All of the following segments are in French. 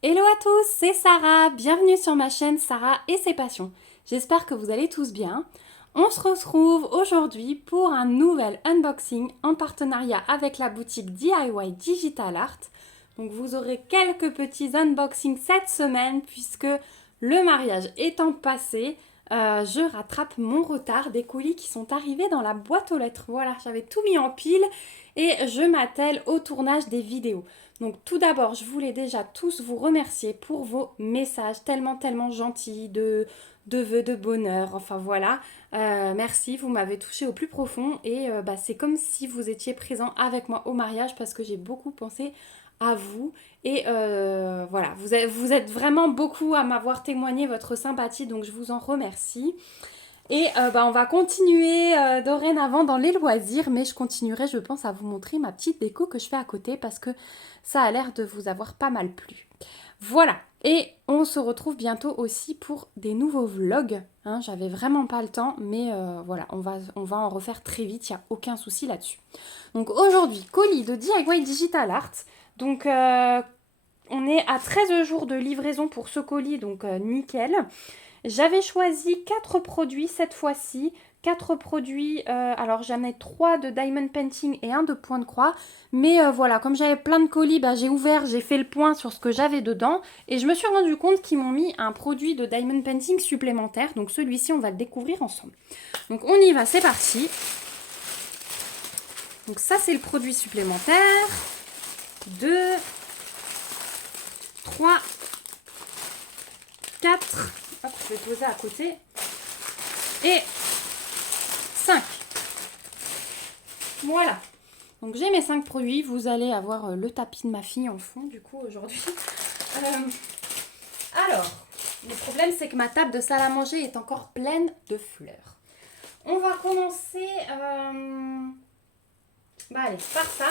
Hello à tous, c'est Sarah, bienvenue sur ma chaîne Sarah et ses passions. J'espère que vous allez tous bien. On se retrouve aujourd'hui pour un nouvel unboxing en partenariat avec la boutique DIY Digital Art. Donc vous aurez quelques petits unboxings cette semaine puisque le mariage étant passé, je rattrape mon retard des colis qui sont arrivés dans la boîte aux lettres. Voilà, j'avais tout mis en pile et je m'attelle au tournage des vidéos. Donc tout d'abord, je voulais déjà tous vous remercier pour vos messages tellement gentils de vœux de bonheur. Enfin voilà, merci, vous m'avez touché au plus profond et c'est comme si vous étiez présent avec moi au mariage parce que j'ai beaucoup pensé à vous et voilà, vous êtes vraiment beaucoup à m'avoir témoigné votre sympathie, donc je vous en remercie. Et on va continuer dorénavant dans les loisirs, mais je continuerai, je pense, à vous montrer ma petite déco que je fais à côté parce que ça a l'air de vous avoir pas mal plu. Voilà, et on se retrouve bientôt aussi pour des nouveaux vlogs. Hein, j'avais vraiment pas le temps, mais voilà, on va en refaire très vite, il n'y a aucun souci là-dessus. Donc aujourd'hui, colis de DIY Digital Art. Donc on est à 13 jours de livraison pour ce colis, donc nickel. J'avais choisi 4 produits cette fois-ci. 4 produits, alors j'en ai 3 de diamond painting et un de point de croix. Mais voilà, comme j'avais plein de colis, j'ai ouvert, j'ai fait le point sur ce que j'avais dedans. Et je me suis rendu compte qu'ils m'ont mis un produit de diamond painting supplémentaire. Donc celui-ci, on va le découvrir ensemble. Donc on y va, c'est parti. Donc ça, c'est le produit supplémentaire. 2, 3, 4. Hop, je vais poser à côté. Et 5. Voilà. Donc j'ai mes 5 produits. Vous allez avoir le tapis de ma fille en fond du coup aujourd'hui. Alors, le problème c'est que ma table de salle à manger est encore pleine de fleurs. On va commencer allez, par ça.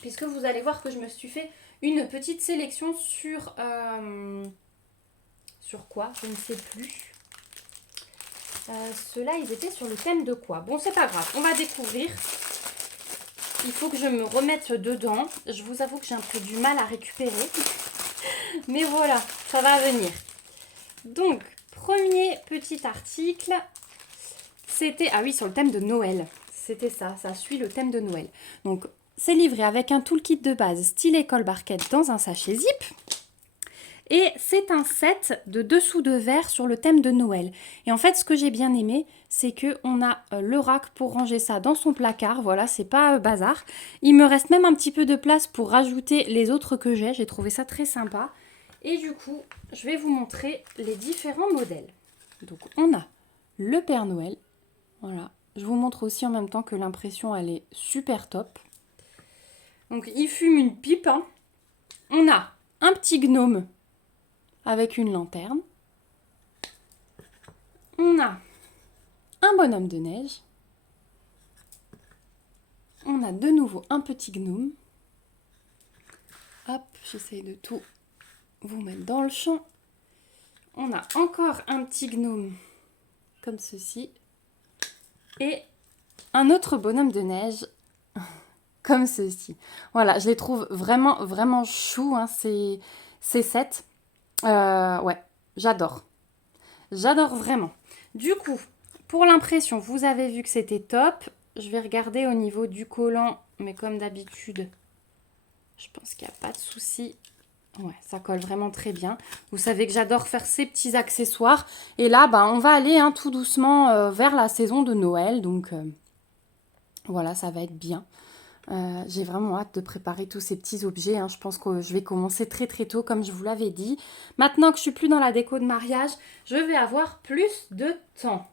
Puisque vous allez voir que je me suis fait une petite sélection sur... sur quoi? Je ne sais plus. Ceux-là, ils étaient sur le thème de quoi? Bon, c'est pas grave, on va découvrir. Il faut que je me remette dedans. Je vous avoue que j'ai un peu du mal à récupérer. Mais voilà, ça va venir. Donc, premier petit article, c'était... Ah oui, sur le thème de Noël. C'était ça, ça suit le thème de Noël. Donc, c'est livré avec un toolkit de base style école barquette dans un sachet zip. Et c'est un set de dessous de verre sur le thème de Noël. Et en fait, ce que j'ai bien aimé, c'est qu'on a le rack pour ranger ça dans son placard. Voilà, c'est pas bazar. Il me reste même un petit peu de place pour rajouter les autres que j'ai. J'ai trouvé ça très sympa. Et du coup, je vais vous montrer les différents modèles. Donc, on a le Père Noël. Voilà. Je vous montre aussi en même temps que l'impression, elle est super top. Donc, il fume une pipe. Hein. On a un petit gnome avec une lanterne. On a un bonhomme de neige. On a de nouveau un petit gnome. Hop, j'essaye de tout vous mettre dans le champ. On a encore un petit gnome comme ceci. Et un autre bonhomme de neige comme ceci. Voilà, je les trouve vraiment chou, hein, ces sets. Ouais, j'adore. J'adore vraiment. Du coup, pour l'impression, vous avez vu que c'était top. Je vais regarder au niveau du collant, mais comme d'habitude, je pense qu'il n'y a pas de souci. Ouais, ça colle vraiment très bien. Vous savez que j'adore faire ces petits accessoires. Et là, on va aller tout doucement vers la saison de Noël. Donc, voilà, ça va être bien. J'ai vraiment hâte de préparer tous ces petits objets. Hein. Je pense que je vais commencer très tôt, comme je vous l'avais dit. Maintenant que je suis plus dans la déco de mariage, je vais avoir plus de temps.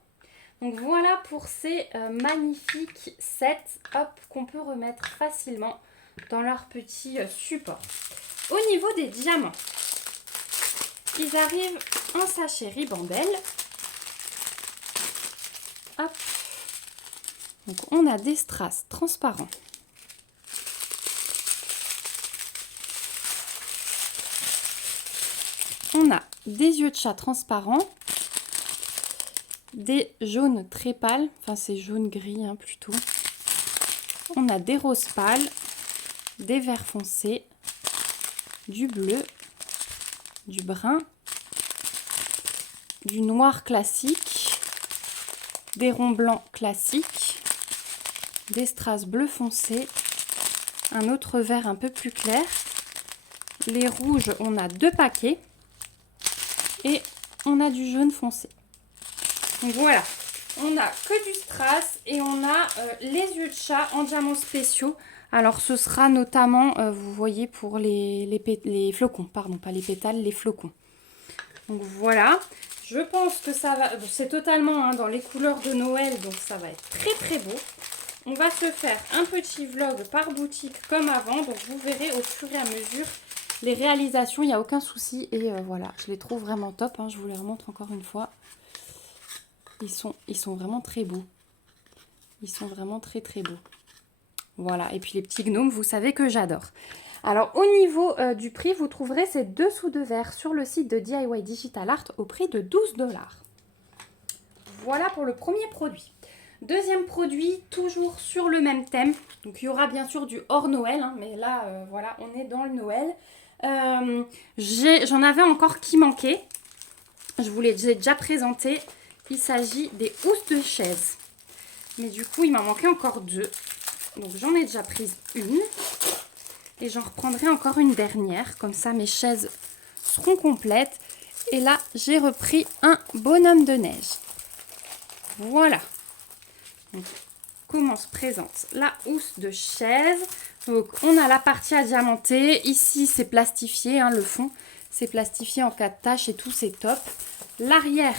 Donc voilà pour ces magnifiques sets qu'on peut remettre facilement dans leur petit support. Au niveau des diamants, ils arrivent en sachet ribambelle. Hop. Donc on a des strass transparents. On a des yeux de chat transparents, des jaunes très pâles, enfin c'est jaune-gris plutôt. On a des roses pâles, des verts foncés, du bleu du brun, du noir classique, des ronds blancs classiques, des strass bleu foncé, un autre vert un peu plus clair. Les rouges, on a 2 paquets et on a du jaune foncé. Donc voilà, on a que du strass et on a les yeux de chat en diamants spéciaux. Alors ce sera notamment, vous voyez, pour les flocons, pardon, pas les pétales, les flocons. Donc voilà, je pense que ça va, c'est totalement dans les couleurs de Noël, donc ça va être très très beau. On va se faire un petit vlog par boutique comme avant, donc vous verrez au fur et à mesure les réalisations, il n'y a aucun souci. Et voilà, je les trouve vraiment top, je vous les remontre encore une fois. Ils sont vraiment très beaux. Ils sont vraiment très très beaux. Voilà, et puis les petits gnomes, vous savez que j'adore. Alors au niveau du prix, vous trouverez ces dessous de verre sur le site de DIY Digital Art au prix de 12 $. Voilà pour le premier produit. Deuxième produit, toujours sur le même thème. Donc il y aura bien sûr du hors Noël, mais là, voilà, on est dans le Noël. J'en avais encore qui manquaient. Je vous les ai déjà présenté. Il s'agit des housses de chaise. Mais du coup, il m'en manquait encore 2. Donc j'en ai déjà prise une. Et j'en reprendrai encore une dernière. Comme ça, mes chaises seront complètes. Et là, j'ai repris un bonhomme de neige. Voilà. Donc, comment se présente la housse de chaise. Donc, on a la partie à diamanter. Ici, c'est plastifié, le fond. C'est plastifié en 4 taches et tout, c'est top. L'arrière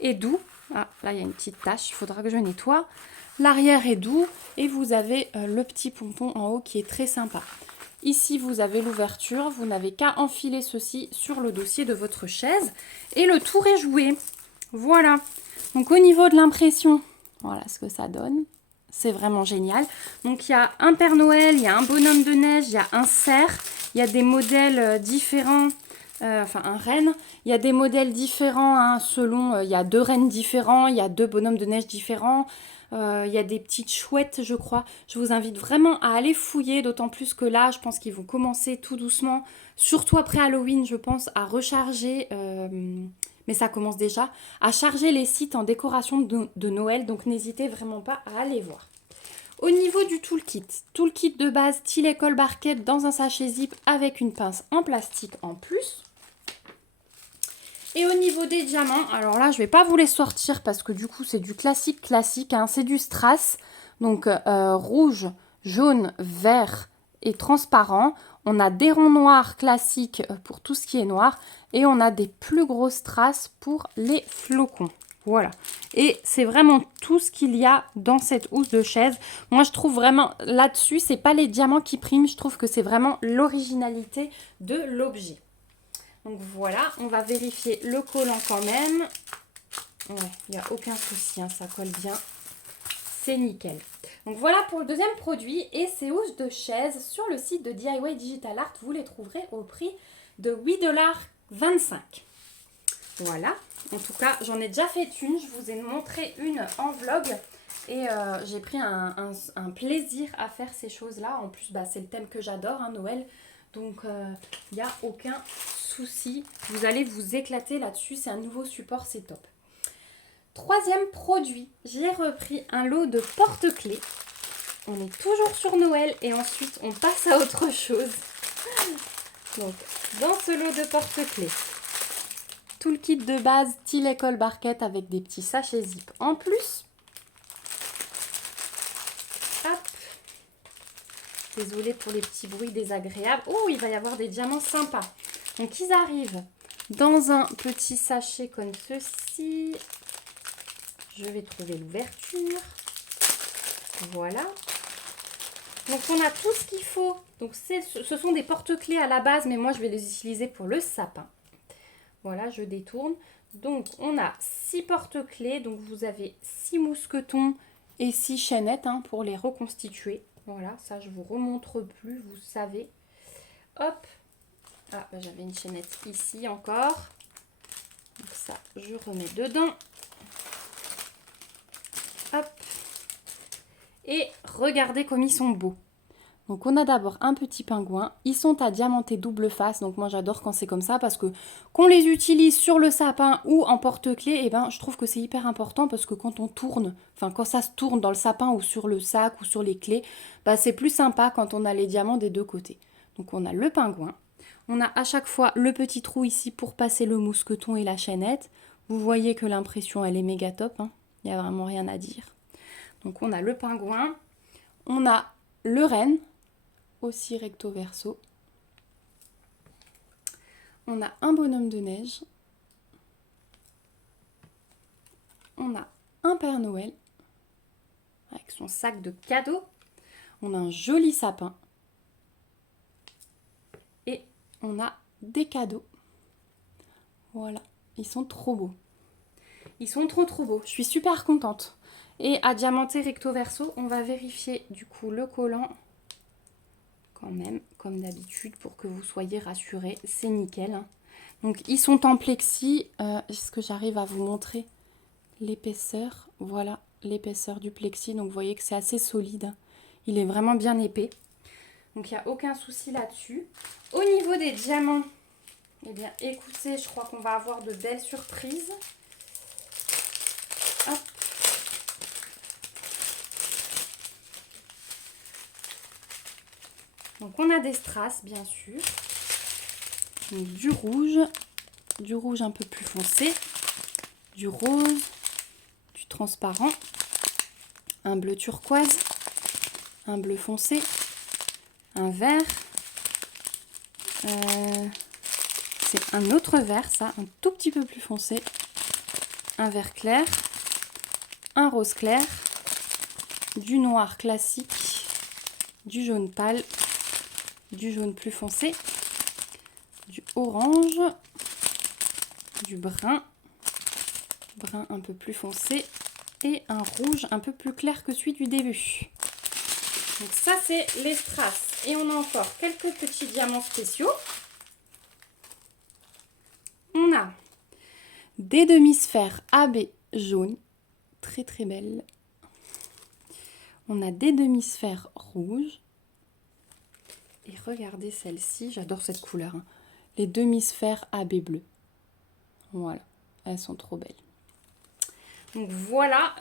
est doux. Ah, là, il y a une petite tache. Il faudra que je nettoie. L'arrière est doux. Et vous avez le petit pompon en haut qui est très sympa. Ici, vous avez l'ouverture. Vous n'avez qu'à enfiler ceci sur le dossier de votre chaise. Et le tour est joué. Voilà. Donc, au niveau de l'impression, voilà ce que ça donne. C'est vraiment génial. Donc, il y a un Père Noël, il y a un bonhomme de neige, il y a un cerf. Il y a des modèles différents. Enfin, un renne. Il y a des modèles différents selon... il y a 2 rennes différents, il y a 2 bonhommes de neige différents. Il y a des petites chouettes, je crois. Je vous invite vraiment à aller fouiller, d'autant plus que là, je pense qu'ils vont commencer tout doucement, surtout après Halloween, je pense, à recharger... mais ça commence déjà, à charger les sites en décoration de Noël. Donc, n'hésitez vraiment pas à aller voir. Au niveau du toolkit de base, stylet colle barquette dans un sachet zip avec une pince en plastique en plus. Et au niveau des diamants, alors là, je ne vais pas vous les sortir parce que du coup, c'est du classique. C'est du strass. Donc, rouge, jaune, vert et transparent. On a des ronds noirs classiques pour tout ce qui est noir. Et on a des plus gros strass pour les flocons. Voilà. Et c'est vraiment tout ce qu'il y a dans cette housse de chaise. Moi, je trouve vraiment, là-dessus, c'est pas les diamants qui priment. Je trouve que c'est vraiment l'originalité de l'objet. Donc voilà, on va vérifier le collant quand même. Ouais, il n'y a aucun souci, ça colle bien. C'est nickel. Donc voilà pour le deuxième produit. Et ces housses de chaise sur le site de DIY Digital Art, vous les trouverez au prix de 8,25 $. Voilà. En tout cas, j'en ai déjà fait une. Je vous ai montré une en vlog. Et j'ai pris un plaisir à faire ces choses-là. En plus, c'est le thème que j'adore, Noël. Donc, il n'y a aucun souci. Vous allez vous éclater là-dessus. C'est un nouveau support, c'est top. Troisième produit, j'ai repris un lot de porte-clés. On est toujours sur Noël et ensuite, on passe à autre chose. Donc, dans ce lot de porte-clés, tout le kit de base, stylet colle barquette avec des petits sachets zip en plus. Hop. Désolée pour les petits bruits désagréables. Oh, il va y avoir des diamants sympas. Donc, ils arrivent dans un petit sachet comme ceci. Je vais trouver l'ouverture. Voilà. Donc, on a tout ce qu'il faut. Donc, ce sont des porte-clés à la base, mais moi, je vais les utiliser pour le sapin. Voilà, je détourne. Donc, on a 6 porte-clés. Donc, vous avez 6 mousquetons et 6 chaînettes pour les reconstituer. Voilà, ça, je vous remontre plus, vous savez. Hop. Ah, j'avais une chaînette ici encore. Donc, ça, je remets dedans. Hop. Et regardez comme ils sont beaux. Donc on a d'abord un petit pingouin. Ils sont à diamanter double face. Donc moi j'adore quand c'est comme ça parce que qu'on les utilise sur le sapin ou en porte-clés, eh ben, je trouve que c'est hyper important parce que quand on tourne, enfin quand ça se tourne dans le sapin ou sur le sac ou sur les clés, bah, c'est plus sympa quand on a les diamants des deux côtés. Donc on a le pingouin. On a à chaque fois le petit trou ici pour passer le mousqueton et la chaînette. Vous voyez que l'impression elle est méga top, hein. Il n'y a vraiment rien à dire. Donc on a le pingouin. On a le renne, aussi recto verso. On a un bonhomme de neige. On a un Père Noël avec son sac de cadeaux. On a un joli sapin. Et on a des cadeaux. Voilà, ils sont trop beaux. Ils sont trop beaux. Je suis super contente. Et à diamanter recto verso, on va vérifier du coup le collant quand même, comme d'habitude, pour que vous soyez rassurés. C'est nickel, hein. Donc ils sont en plexi. Est-ce que j'arrive à vous montrer l'épaisseur? Voilà l'épaisseur du plexi. Donc vous voyez que c'est assez solide. Il est vraiment bien épais. Donc il n'y a aucun souci là-dessus. Au niveau des diamants, eh bien écoutez, je crois qu'on va avoir de belles surprises. Hop. Donc on a des strass bien sûr. Donc, du rouge un peu plus foncé, du rose, du transparent, un bleu turquoise, un bleu foncé, un vert, c'est un autre vert, ça, un tout petit peu plus foncé, un vert clair, un rose clair, du noir classique, du jaune pâle, du jaune plus foncé, du orange, du brun un peu plus foncé et un rouge un peu plus clair que celui du début. Donc ça c'est les strass. Et on a encore quelques petits diamants spéciaux. On a des demi-sphères AB jaunes, très très belles. On a des demi-sphères rouges. Et regardez celle-ci, j'adore cette couleur, hein. Les demi-sphères AB bleues. Voilà, elles sont trop belles. Donc voilà,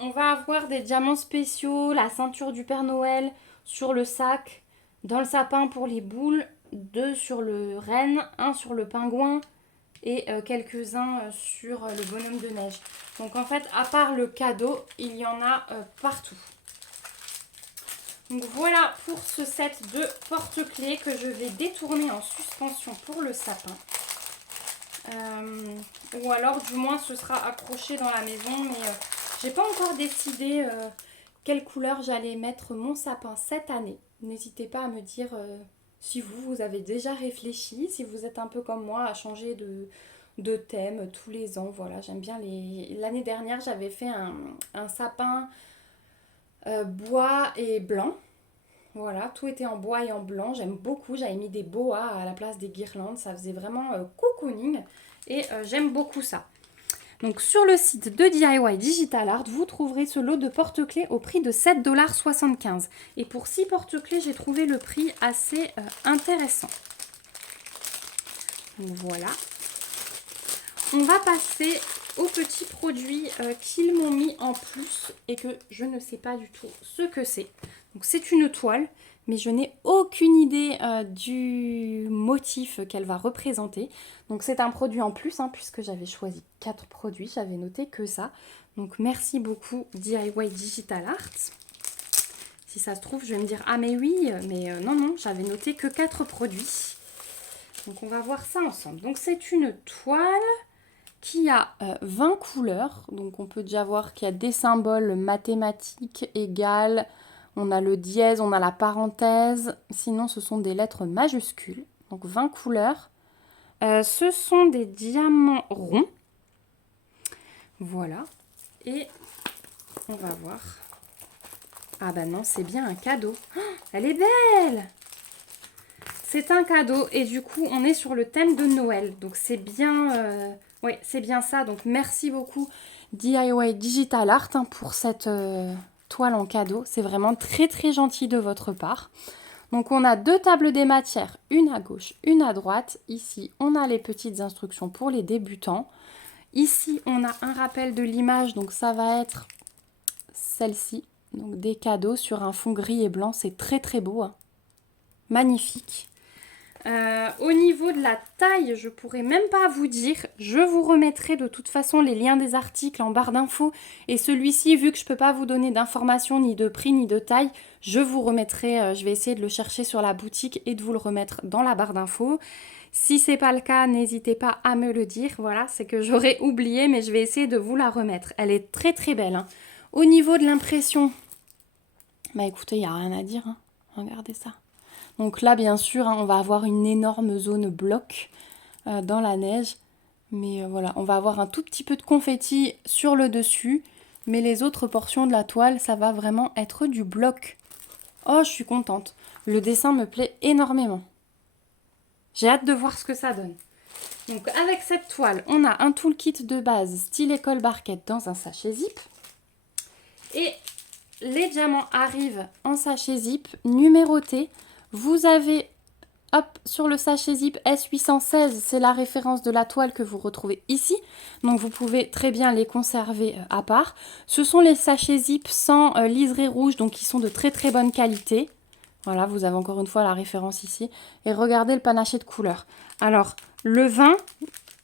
on va avoir des diamants spéciaux, la ceinture du Père Noël sur le sac, dans le sapin pour les boules, 2 sur le renne, 1 sur le pingouin et quelques-uns sur le bonhomme de neige. Donc en fait, à part le cadeau, il y en a partout. Donc voilà pour ce set de porte-clés que je vais détourner en suspension pour le sapin. Ou alors du moins ce sera accroché dans la maison, mais j'ai pas encore décidé quelle couleur j'allais mettre mon sapin cette année. N'hésitez pas à me dire si vous avez déjà réfléchi, si vous êtes un peu comme moi à changer de thème tous les ans. Voilà, j'aime bien l'année dernière j'avais fait un sapin bois et blanc. Voilà, tout était en bois et en blanc. J'aime beaucoup. J'avais mis des boas à la place des guirlandes. Ça faisait vraiment cocooning. Et j'aime beaucoup ça. Donc sur le site de DIY Digital Art, vous trouverez ce lot de porte-clés au prix de 7,75 $. Et pour 6 porte-clés, j'ai trouvé le prix assez intéressant. Donc voilà. On va passer aux petits produits qu'ils m'ont mis en plus et que je ne sais pas du tout ce que c'est. Donc c'est une toile, mais je n'ai aucune idée du motif qu'elle va représenter. Donc c'est un produit en plus, hein, puisque j'avais choisi 4 produits, j'avais noté que ça. Donc merci beaucoup DIY Digital Art. Si ça se trouve, je vais me dire, ah mais oui, mais non, j'avais noté que 4 produits. Donc on va voir ça ensemble. Donc c'est une toile qui a 20 couleurs. Donc on peut déjà voir qu'il y a des symboles mathématiques égales. On a le dièse, on a la parenthèse. Sinon, ce sont des lettres majuscules. Donc 20 couleurs. Ce sont des diamants ronds. Voilà. Et on va voir. Ah bah non, c'est bien un cadeau. Oh, elle est belle! C'est un cadeau et du coup, on est sur le thème de Noël. Donc c'est bien... ouais, c'est bien ça. Donc merci beaucoup DIY Digital Art pour cette toile en cadeau. C'est vraiment très très gentil de votre part. Donc on a 2 tables des matières, une à gauche, une à droite. Ici, on a les petites instructions pour les débutants. Ici, on a un rappel de l'image, donc ça va être celle-ci. Donc des cadeaux sur un fond gris et blanc, c'est très très beau, hein. Magnifique. Au niveau de la taille, je pourrais même pas vous dire. Je vous remettrai de toute façon les liens des articles en barre d'infos. Et celui-ci, vu que je peux pas vous donner d'informations, ni de prix, ni de taille, je vous remettrai, je vais essayer de le chercher sur la boutique et de vous le remettre dans la barre d'infos. Si c'est pas le cas, n'hésitez pas à me le dire. Voilà, c'est que j'aurais oublié, mais je vais essayer de vous la remettre. Elle est très très belle, hein. Au niveau de l'impression, bah écoutez, il n'y a rien à dire, hein. Regardez ça. Donc là, bien sûr, hein, on va avoir une énorme zone bloc dans la neige. Mais voilà, on va avoir un tout petit peu de confetti sur le dessus. Mais les autres portions de la toile, ça va vraiment être du bloc. Oh, je suis contente. Le dessin me plaît énormément. J'ai hâte de voir ce que ça donne. Donc avec cette toile, on a un toolkit de base style école barquette dans un sachet zip. Et les diamants arrivent en sachet zip numéroté. Vous avez, hop, sur le sachet zip S816, c'est la référence de la toile que vous retrouvez ici. Donc vous pouvez très bien les conserver à part. Ce sont les sachets zip sans liseré rouge, donc qui sont de très très bonne qualité. Voilà, vous avez encore une fois la référence ici. Et regardez le panaché de couleurs. Alors, le vin,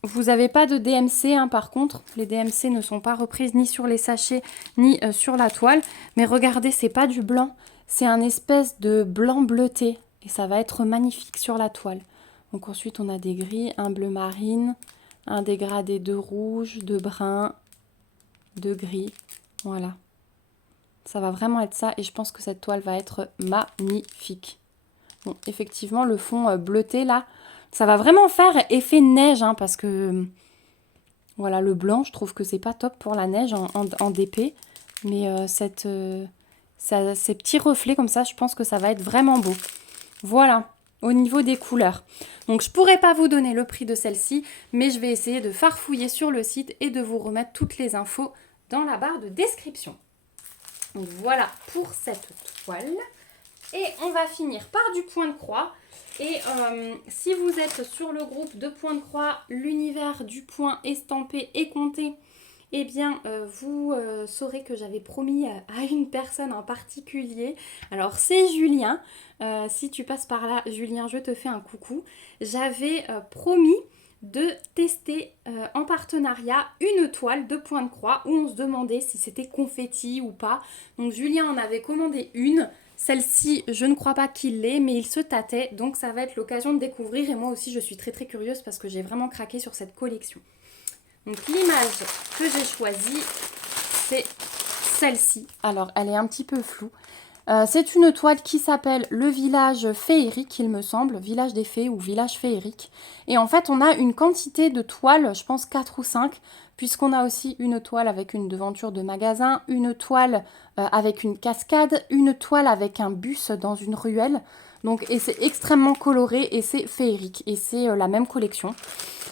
vous n'avez pas de DMC, hein, par contre. Les DMC ne sont pas reprises ni sur les sachets, ni sur la toile. Mais regardez, c'est pas du blanc. C'est un espèce de blanc bleuté et ça va être magnifique sur la toile. Donc ensuite on a des gris, un bleu marine, un dégradé de rouge, de brun, de gris. Voilà. Ça va vraiment être ça et je pense que cette toile va être magnifique. Bon, effectivement le fond bleuté là, ça va vraiment faire effet neige, hein, parce que voilà, le blanc je trouve que c'est pas top pour la neige en DP. Mais ces petits reflets comme ça, je pense que ça va être vraiment beau. Voilà, au niveau des couleurs. Donc je ne pourrais pas vous donner le prix de celle-ci, mais je vais essayer de farfouiller sur le site et de vous remettre toutes les infos dans la barre de description. Donc voilà pour cette toile. Et on va finir par du point de croix. Et si vous êtes sur le groupe de point de croix, l'univers du point estampé et compté, eh bien, vous saurez que j'avais promis à une personne en particulier. Alors, c'est Julien. Si tu passes par là, Julien, je te fais un coucou. J'avais promis de tester en partenariat une toile de point de croix où on se demandait si c'était confetti ou pas. Donc, Julien en avait commandé une. Celle-ci, je ne crois pas qu'il l'ait, mais il se tâtait. Donc, ça va être l'occasion de découvrir. Et moi aussi, je suis très très curieuse parce que j'ai vraiment craqué sur cette collection. Donc l'image que j'ai choisie, c'est celle-ci. Alors, elle est un petit peu floue. C'est une toile qui s'appelle le village féerique, il me semble. Village des fées ou village féerique. Et en fait, on a une quantité de toiles, je pense 4 ou 5, puisqu'on a aussi une toile avec une devanture de magasin, une toile avec une cascade, une toile avec un bus dans une ruelle. Donc, et c'est extrêmement coloré et c'est féerique. Et c'est la même collection.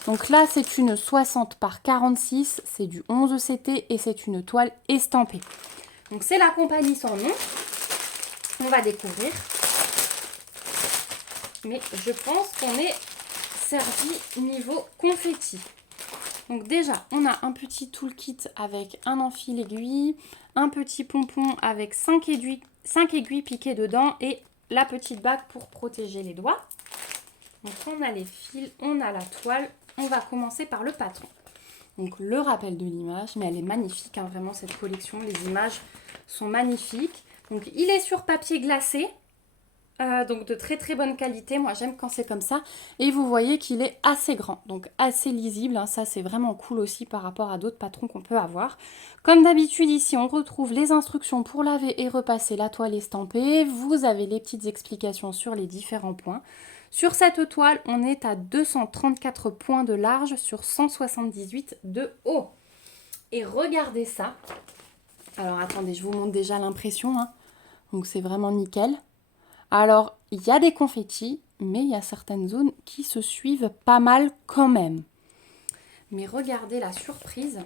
Donc là, c'est une 60 par 46, c'est du 11 CT et c'est une toile estampée. Donc c'est la compagnie sans nom. On va découvrir. Mais je pense qu'on est servi niveau confetti. Donc déjà, on a un petit toolkit avec un enfil aiguille, un petit pompon avec 5 aiguilles piquées dedans et la petite bague pour protéger les doigts. Donc on a les fils, on a la toile. On va commencer par le patron. Donc le rappel de l'image, mais elle est magnifique, hein, vraiment cette collection. Les images sont magnifiques. Donc il est sur papier glacé, donc de très très bonne qualité. Moi j'aime quand c'est comme ça. Et vous voyez qu'il est assez grand, donc assez lisible, hein. Ça c'est vraiment cool aussi par rapport à d'autres patrons qu'on peut avoir. Comme d'habitude ici on retrouve les instructions pour laver et repasser la toile estampée. Vous avez les petites explications sur les différents points. Sur cette toile, on est à 234 points de large sur 178 de haut. Et regardez ça. Alors attendez, je vous montre déjà l'impression, hein. Donc c'est vraiment nickel. Alors, il y a des confettis, mais il y a certaines zones qui se suivent pas mal quand même. Mais regardez la surprise.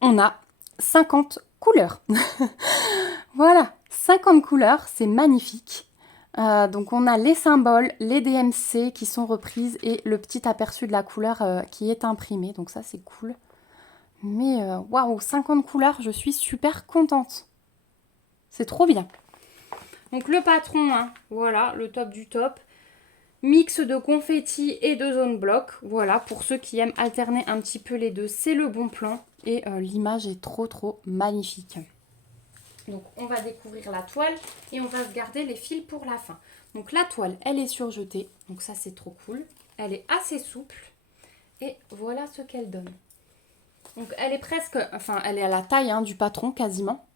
On a 50 couleurs. Voilà, 50 couleurs, c'est magnifique. Donc on a les symboles, les DMC qui sont reprises et le petit aperçu de la couleur qui est imprimé. Donc ça c'est cool. Mais waouh, 50 couleurs, je suis super contente. C'est trop bien. Donc le patron, hein, voilà, le top du top. Mix de confetti et de zone bloc. Voilà, pour ceux qui aiment alterner un petit peu les deux, c'est le bon plan. Et l'image est trop magnifique. Donc on va découvrir la toile et on va se garder les fils pour la fin. Donc la toile, elle est surjetée. Donc ça, c'est trop cool. Elle est assez souple. Et voilà ce qu'elle donne. Donc elle est presque, enfin elle est à la taille du patron quasiment.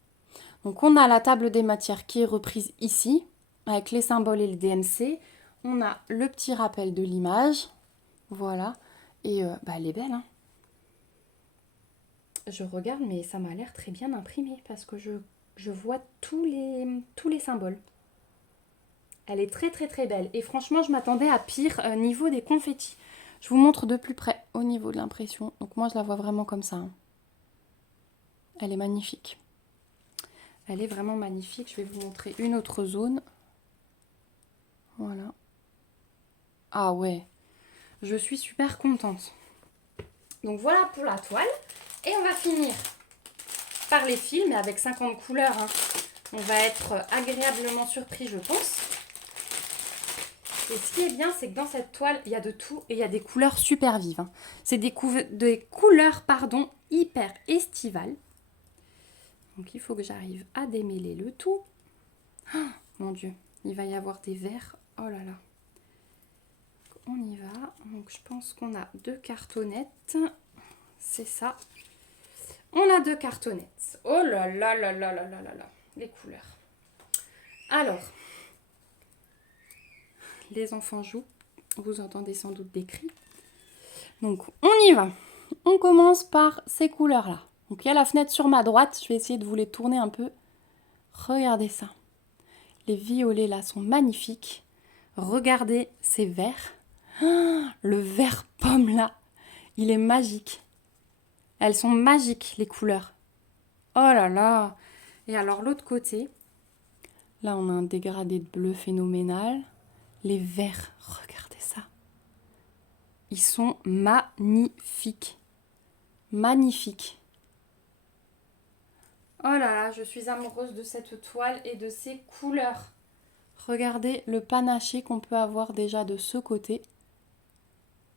Donc on a la table des matières qui est reprise ici, avec les symboles et le DMC. On a le petit rappel de l'image. Voilà. Et elle est belle. Hein. Je regarde, mais ça m'a l'air très bien imprimé parce que je vois tous les symboles. Elle est très belle. Et franchement, je m'attendais à pire niveau des confettis. Je vous montre de plus près au niveau de l'impression. Donc moi, je la vois vraiment comme ça. Hein. Elle est magnifique. Elle est vraiment magnifique. Je vais vous montrer une autre zone. Voilà. Ah ouais. Je suis super contente. Donc voilà pour la toile. Et on va finir par les fils, mais avec 50 couleurs. Hein. On va être agréablement surpris, je pense. Et ce qui est bien, c'est que dans cette toile, il y a de tout et il y a des couleurs super vives. Hein. C'est des couleurs hyper estivales. Donc il faut que j'arrive à démêler le tout. Oh, mon Dieu, il va y avoir des verts. Oh là là. On y va. Donc je pense qu'on a 2 cartonnettes. C'est ça. On a 2 cartonnettes. Oh là là là là là là là là. Les couleurs. Alors, les enfants jouent. Vous entendez sans doute des cris. Donc, on y va. On commence par ces couleurs-là. Donc, il y a la fenêtre sur ma droite. Je vais essayer de vous les tourner un peu. Regardez ça. Les violets, là, sont magnifiques. Regardez ces verts. Oh, le vert pomme, là. Il est magique. Elles sont magiques, les couleurs. Oh là là. Et alors, l'autre côté, là, on a un dégradé de bleu phénoménal. Les verts, regardez ça. Ils sont magnifiques. Magnifiques. Oh là là, je suis amoureuse de cette toile et de ces couleurs. Regardez le panaché qu'on peut avoir déjà de ce côté.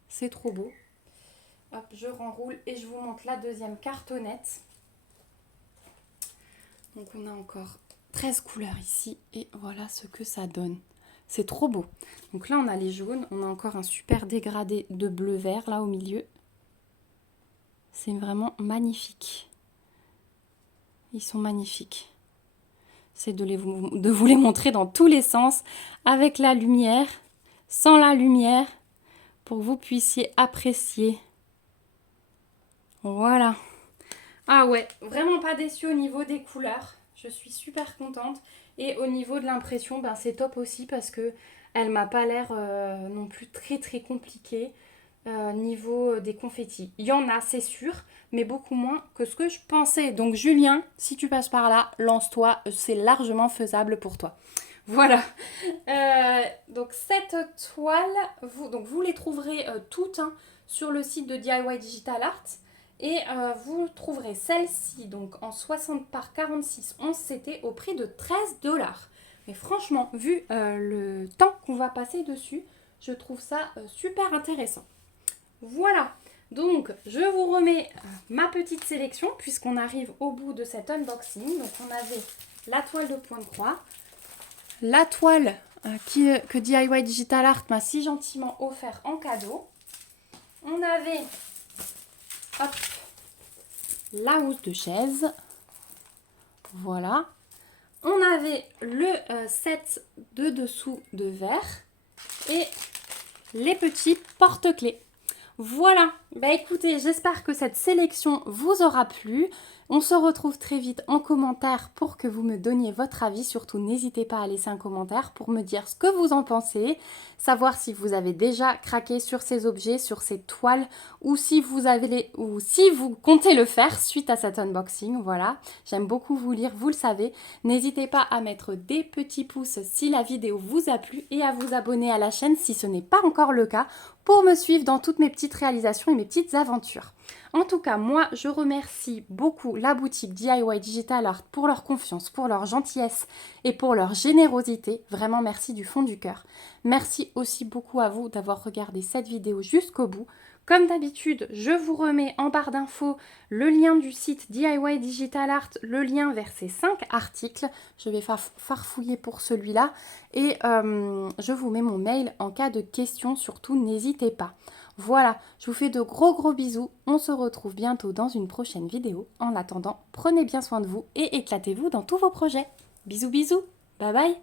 C'est trop beau. Hop, je renroule et je vous montre la deuxième cartonnette. Donc on a encore 13 couleurs ici et voilà ce que ça donne. C'est trop beau. Donc là, on a les jaunes. On a encore un super dégradé de bleu-vert là au milieu. C'est vraiment magnifique. Ils sont magnifiques. C'est de vous les montrer dans tous les sens, avec la lumière, sans la lumière, pour que vous puissiez apprécier. Voilà. Ah ouais, vraiment pas déçue au niveau des couleurs. Je suis super contente. Et au niveau de l'impression, c'est top aussi parce que elle m'a pas l'air non plus très compliquée niveau des confettis. Il y en a, c'est sûr, mais beaucoup moins que ce que je pensais. Donc Julien, si tu passes par là, lance-toi, c'est largement faisable pour toi. Voilà. Donc cette toile, vous les trouverez toutes sur le site de DIY Digital Art. Et vous trouverez celle-ci donc en 60 par 46 11 CT au prix de 13$. Mais franchement, vu le temps qu'on va passer dessus, je trouve ça super intéressant. Voilà, donc je vous remets ma petite sélection puisqu'on arrive au bout de cet unboxing. Donc on avait la toile de point de croix, la toile que DIY Digital Art m'a si gentiment offert en cadeau. On avait la housse de chaise. Voilà. On avait le set de dessous de verre et les petits porte-clés. Voilà. Écoutez, j'espère que cette sélection vous aura plu. On se retrouve très vite en commentaire pour que vous me donniez votre avis. Surtout, n'hésitez pas à laisser un commentaire pour me dire ce que vous en pensez, savoir si vous avez déjà craqué sur ces objets, sur ces toiles, ou si vous comptez le faire suite à cet unboxing. Voilà, j'aime beaucoup vous lire, vous le savez. N'hésitez pas à mettre des petits pouces si la vidéo vous a plu et à vous abonner à la chaîne si ce n'est pas encore le cas pour me suivre dans toutes mes petites réalisations et mes petites aventures. En tout cas, moi, je remercie beaucoup la boutique DIY Digital Art pour leur confiance, pour leur gentillesse et pour leur générosité. Vraiment, merci du fond du cœur. Merci aussi beaucoup à vous d'avoir regardé cette vidéo jusqu'au bout. Comme d'habitude, je vous remets en barre d'infos le lien du site DIY Digital Art, le lien vers ces 5 articles. Je vais farfouiller pour celui-là et je vous mets mon mail en cas de questions. Surtout, n'hésitez pas. Voilà, je vous fais de gros bisous. On se retrouve bientôt dans une prochaine vidéo. En attendant, prenez bien soin de vous et éclatez-vous dans tous vos projets. Bisous, bye bye.